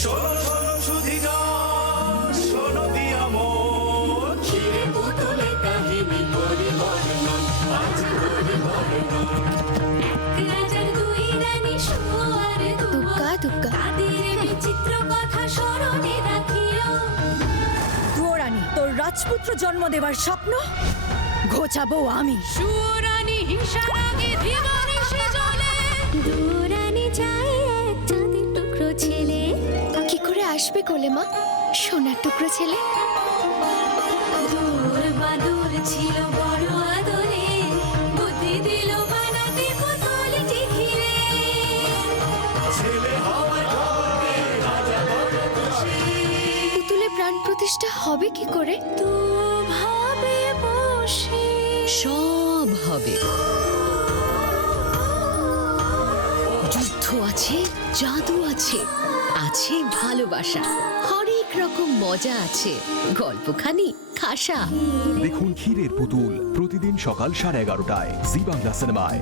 শোনো শোনো সুধীজন শোনো দিয়া মন ক্ষীরে পুতুলে কাহিনী করি বর্ণন আজ করি বর্ণন। রাজার দুই রানী সোয়ার দুগ্গা দুগ্গা। তাদের বিচিত্র কথা স্মরণে রাখিও। রানী তোর রাজপুত্র জন্ম দেবার স্বপ্ন? ঘোচাবো আমি। সুরানী হিংসার আগে জীবনী সে জ্বলে। দুরানী চাই আসবে কোলে মা? সোনার টুকরো ছেলে। দূর ছিল বড় আদরে বুদ্ধি দিল বানাতে পুতুলটি ঘিরে ছেলে হওয়ায় খবরকে রাজা বড় খুশি। পুতুলে প্রাণ প্রতিষ্ঠা হবে কি করে? তু ভাবে বসে। সব হবে। যুদ্ধ আছে জাদু আছে। আছে ভালোবাসা। হরেক রকম মজা আছে। গল্পখানি, খাসা। দেখুন ক্ষীরের পুতুল প্রতিদিন সকাল সাড়ে এগারোটায়। জি বাংলা সিনেমায়।